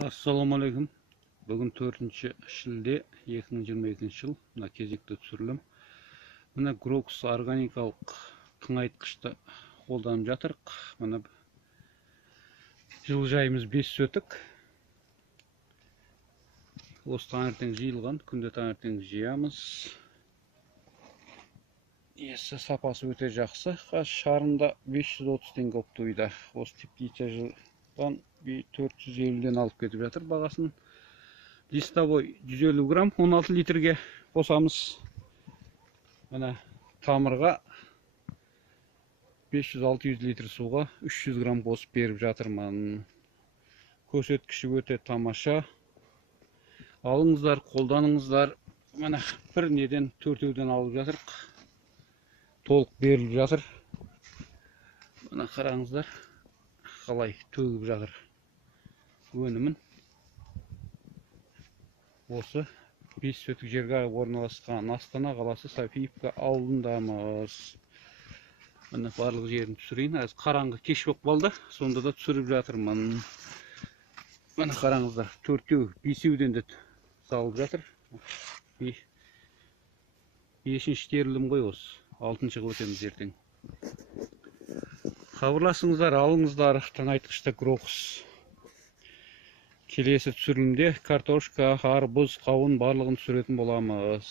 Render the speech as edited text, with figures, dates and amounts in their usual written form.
Assalamu alaikum. Бүгін 4 шілде 2022 жыл. Мына кезекті түсірілім. Мына Grox органикалық тыңайтқышты қолданып жатырық. Мына жылыжайымыз 5 сөтік. Осы таңертең жиылған, күнде таңертең жиямыз. Есі сапасы өте жақсы. Шарында 530 теңге болып тұйды. Осы теплица жылдан 450-ден алып кетіп жатыр бағасын. Листовой 150 грамм 16 литрге қосамыз. Мына тамырға 500-600 литр суға 300 грамм қосып беріп жатырмын. Көрсеткіші өте тамаша. Алыңыздар, қолданыңыздар. Мына бір неден төртеуден алып жатырық. Толық беріліп жатыр. Мына қараңыздар, қалай төгіп жатыр өнімін. Осы 5 сөтік жерге орналасқан Астана қаласы Софиевка ауылындамыз. Мына барлық жерін түсірейін. Әз қараңғы кеш болып қалды, сонда да түсіріп жатырмын. Мына қараңыздар, төртеу, бесеуден де салып жатыр. 5-ші терілім ғой осы. 6-шыға өтеміз ертең. Хабарласыңыздар, алыңыздар, тыңайтқышты Grox. Келесі түсірілімде картошка, арбуз, қауын барлығын түсіретін боламыз.